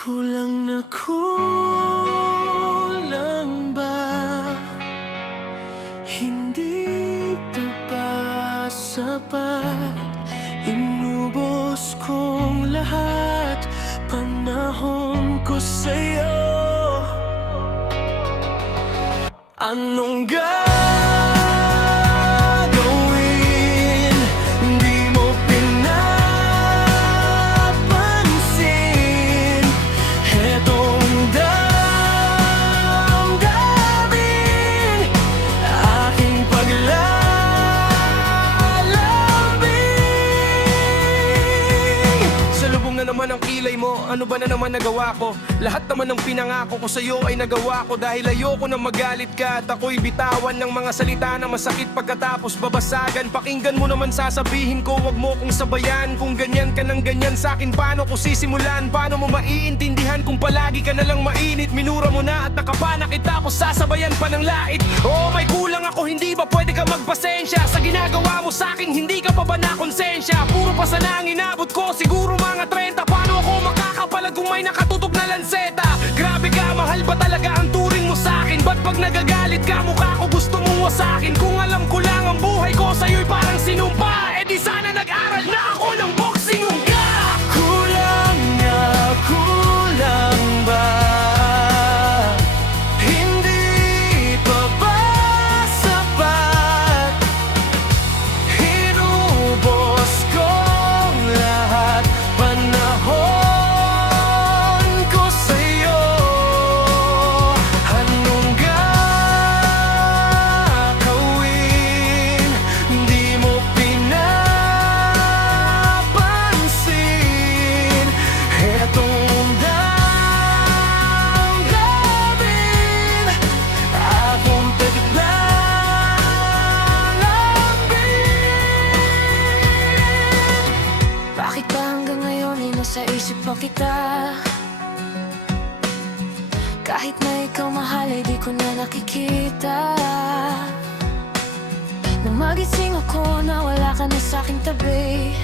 Kulang na kulang ba? Hindi pa ba sapat? Inubos kong lahat, panahon ko sa'yo. Anong gagawin? Di mo pinapansin etong damdamin, aking paglalambing. Salubong na naman ang kilay mo, ano ba na naman nagawa ko? Lahat naman ng pinangako ko sa'yo ay nagawa ko. Dahil ayoko na magalit ka at ako'y bitawan ng mga salita na masakit pagkatapos babasagan. Pakinggan mo naman sasabihin ko, wag mo kong sabayan. Kung ganyan ka ng ganyan sa'kin, paano ko sisimulan? Paano mo maiintindihan kung palagi ka nalang mainit? Minura mo na at nakapanakit tapos sasabayan pa ng lait. Oo, may kulang ako, hindi ba pwede ka magpasensya? Sa ginagawa mo sa'kin, hindi ka pa ba nakonsensya? Puro pa sana ang inabot ko, siguro mga 30. Paano ako makakapalag kung may nakatutok na lanseta? Grabe ka, mahal ba talaga ang turing mo sa'kin? Ba't pag nagagalit ka, mukha ko gusto mong wasakin? Kung alam ko lang ang buhay ko sa'yo'y parang sinumpa, eh di sana nag-aral na ako ng boxing ka. Kulang na kulang ba? Hindi pa ba sapat? Inubos kong lahat, panahon ko sa'yo. Anong gagawin? Di mo pinapansin etong damdamin, akong paglalambing. Bakit ba hanggang ngayon ay nasa isip pa kita? Kahit na ikaw mahal ay di ko na nakikita. Nang magising ako na wala ka na sa'king tabi,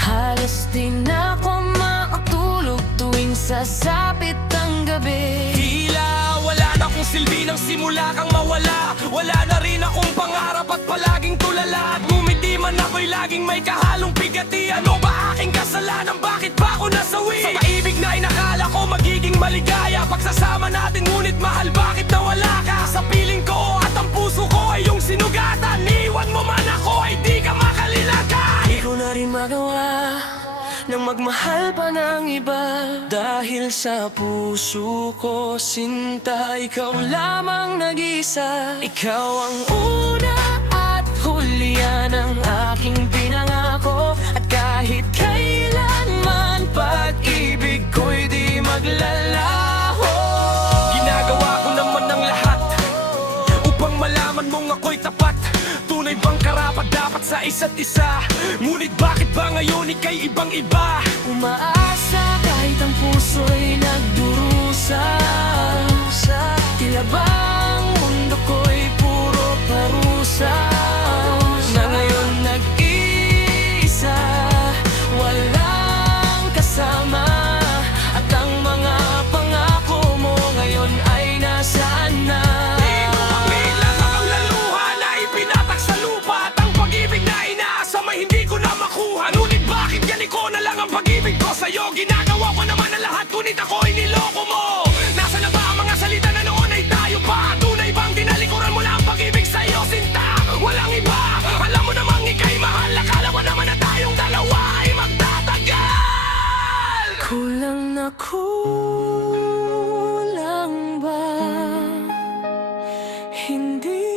halos di na ako makatulog tuwing sasapit ang gabi. Tila wala na akong silbi nang simula kang mawala. Wala na rin akong pangarap at palaging tulala. At ngumiti man ako'y laging may kahalong pigati. Ano ba aking kasalanan? Bakit ba ako nasawi? Sa paibig na inakala ko magiging maligaya, pagsasama natin ngunit mahal bakit nawala ka? Sa piling ko at ang puso ko ay iyong sinugatan. Iwan mo man ako ay di ka makalilagan. Di ko na rin magawa nang magmahal pa ng iba, dahil sa puso ko sinta, ikaw lamang nag-isa. Ikaw ang una at huli, yan ang aking pinangako. At kahit kailanman pag-ibig ko'y di maglalaho. Ginagawa ko naman ang lahat upang malaman mong ako'y tapat. Tunay bang karapat dapat sa isa't isa? Ngunit bakit ba ngayon ika'y ibang iba? Umaasa kahit ang puso'y nagdurusa. Tila ba ang mundo ko'y puro parusa? Na ngayon nag-iisa, walang kasama. At ang mga pangako mo ngayon ay nasaan na? Inumangilan ang laluha na ipinatak sa lupa. At ang pag-ibig na inaasam ay hindi ko na makuha. Ngunit bakit ganito na lang ang pag-ibig ko sa'yo? Ginagawa ko naman ang lahat, ngunit ako'y niloko mo. Nasa na ba ang mga salita na noon ay tayo pa? Tunay bang tinalikuran mo na ang pag-ibig sa'yo, sinta? Walang iba, alam mo namang ika'y mahal. Akala mo naman na tayong dalawa ay magtatagal. Kulang na kulang ba? Hindi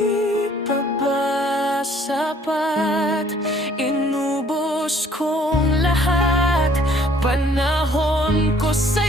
pa ba sapat? Inubos kong lahat, panahon ko sa